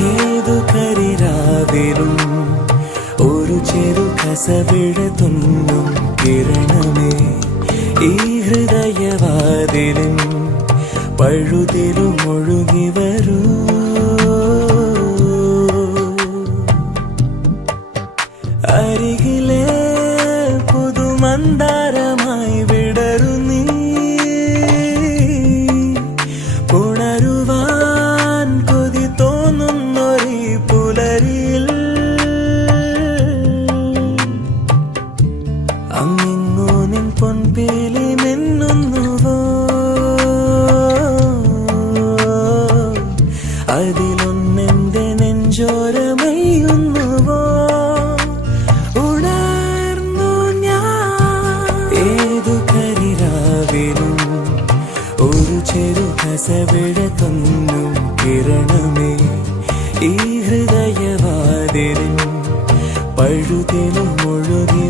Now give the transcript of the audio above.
ഏതു കരിരാവിലും ഒരു ചെറു കസവിട തുന്നും കിരണമേ ഈ ഹൃദയവാതിലും പഴുതിലും ഒഴുകി വരൂ. അരികിലെ പുതുമന്ദാരമായി വിടരു നീ, ഉണരുവാൻ കൊതി തോന്നുന്നൊരു പുലരിയിൽ. അങ്ങിങ്ങോ നിൻ പൊൻപേലി മിന്നുന്നുവോ, അതിലൊന്നെന്റെ നെഞ്ചോരമയുന്നുവോ. ഉണർന്നു ഞാൻ ഏതു കരിരാവിലും ഒരു ചെറു കസവിട തുന്നും കിരണമേ ഈ ഹൃദയവാതിലും പഴുതിലും ഒഴുകി